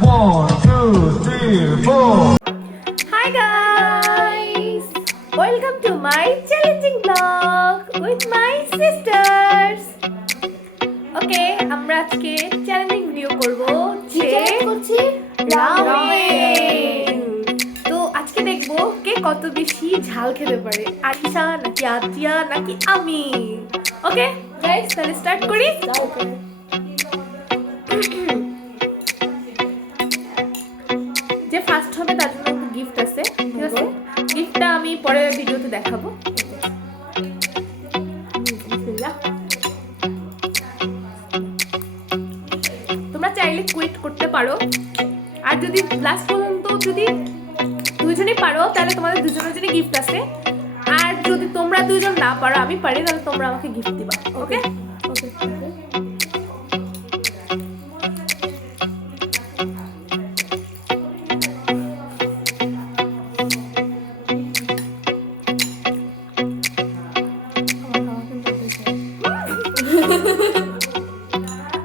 1, 2, 3, 4. Hi guys! Welcome to my challenging vlog with my sisters. Okay, আমরা আজকে challenging video করব যে ramen. তো আজকে দেখব কে কত বেশি ঝাল খেতে পারে, আরিশা নাকি আতিয়া নাকি আমি। ওকে গাইস, তাহলে স্টার্ট করি। যে ফার্স্ট হবে তার জন্য একটা গিফট আছে, ঠিক আছে? গিফটটা আমি পরে ভিডিওতে দেখাবো। তোমরা চাইলে কুইট করতে পারো, আর যদি লাস্ট পর্যন্ত যদি দুজনেই পারো তাহলে তোমাদের দুজনের জন্য গিফট আছে। আর যদি তোমরা দুজন না পারো, আমি পারি, তাহলে তোমরা আমাকে গিফট দিবা। ওকে ওকে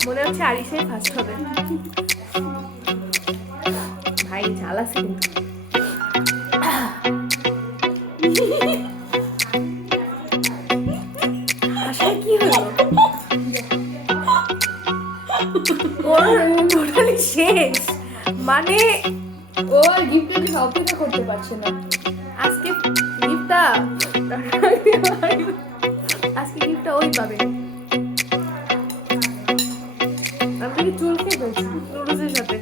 মনে হচ্ছে আরিশাই ফার্স্ট হবে। ভাই ঝাল আছে কিন্তু। আশায় কি হলো? ওর টোটালি শেষ, মানে ও গিফটের জন্য অপেক্ষা করতে পারছে না। আজকে গিফটটা ওই পাবে। আমি চুল খেয়ে ফেলছি নুডলসের সাথে।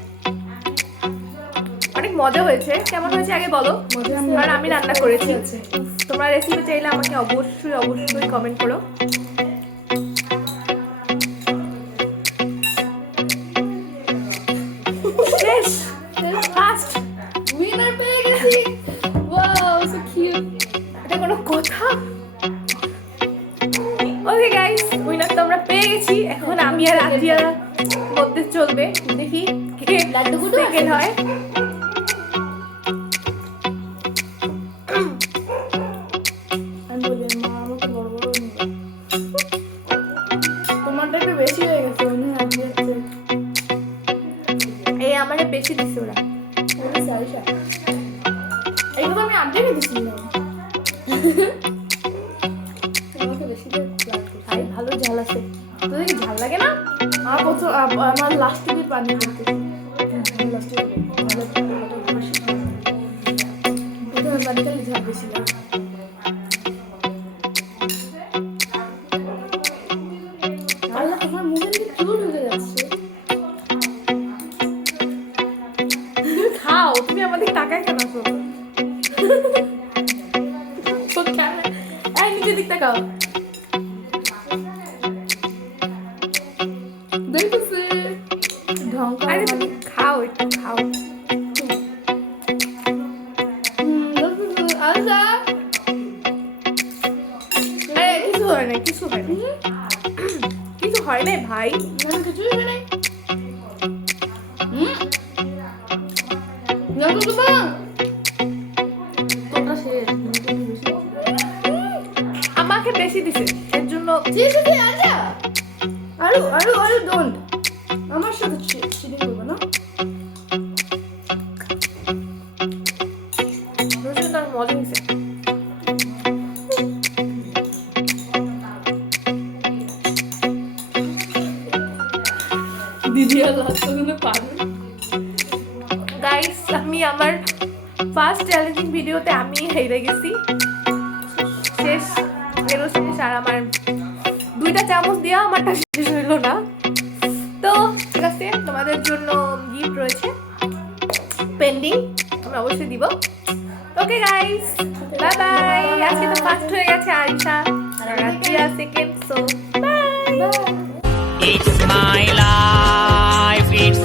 অনেক মজা হয়েছে। কেমন হয়েছে আগে বলো, আর আমি রান্না করেছি। তোমরা রেসিপি চাইলে আমাকে অবশ্যই অবশ্যই কমেন্ট করো। শেষ, ফার্স্ট উইনার পেয়ে গেছি। Wow, so cute. এটা কোনো কথা? ওকে গাইস, উইনার তো আমরা পেয়ে গেছি। এখন আমি আর আতিয়ার মধ্যে চলবে, দেখি কে লাড্ডুগুলো সেকেন্ড হয়। আমি বলি মা আমাকে বড় বড় নিবে। তোমারটা একটু বেশি হয়ে গেছে মনে হয়। আমি হচ্ছে এই আমারে বেশি দিছে ওরা। ওরে সাইশা, এইগুলো আমি আন্টিকে দিছিলাম। তোমাকে বেশি দিয়ে ভাই ভালো ঝাল আছে। তোদের কি ঝাল লাগে না? আমার লাস্ট দিয়ে পানি করতে লাস্টে ভালো বেশি প্রথমে পানি খালি ঝাল বেশি লাগে। আল্লাহ, তোমার মুখে কি চুল ঢুকে যাচ্ছে। খাও, তুমি আমাদের টাকায় কেন আসো? নিচের দিকটা খাও। দেখতেছে ঢং করে। আরে তুমি খাও, একটু খাও। আচ্ছা, আরে কিছু হয় না, কিছু হয় না, কিছু হয় না ভাই। না কিছুই হবে না। তোটা শেষ। আমাকে বেশি দিছে, এর জন্য আরো আরো আরো ডোন্ট আমার সাথে চিটিং করবে না। তার মজা হয়েছে। দিদি আর লাস্ট পর্যন্ত পারবে। গাইস, আমি আমার ফার্স্ট চ্যালেঞ্জিং ভিডিওতে আমি হেরে গেছি। শেষ, এরও শেষ। আর আমার 2টা চামচ দেওয়া আমারটা শেষ হইল না। তো ঠিক আছে, তোমাদের জন্য গিফট রয়েছে পেন্ডিং, আমি অবশ্যই দিব। Okay guys, bye bye. আজকে তো ফার্স্ট হয়ে গেছে আরিশা, আর Atiya second. So bye. It's my life, it's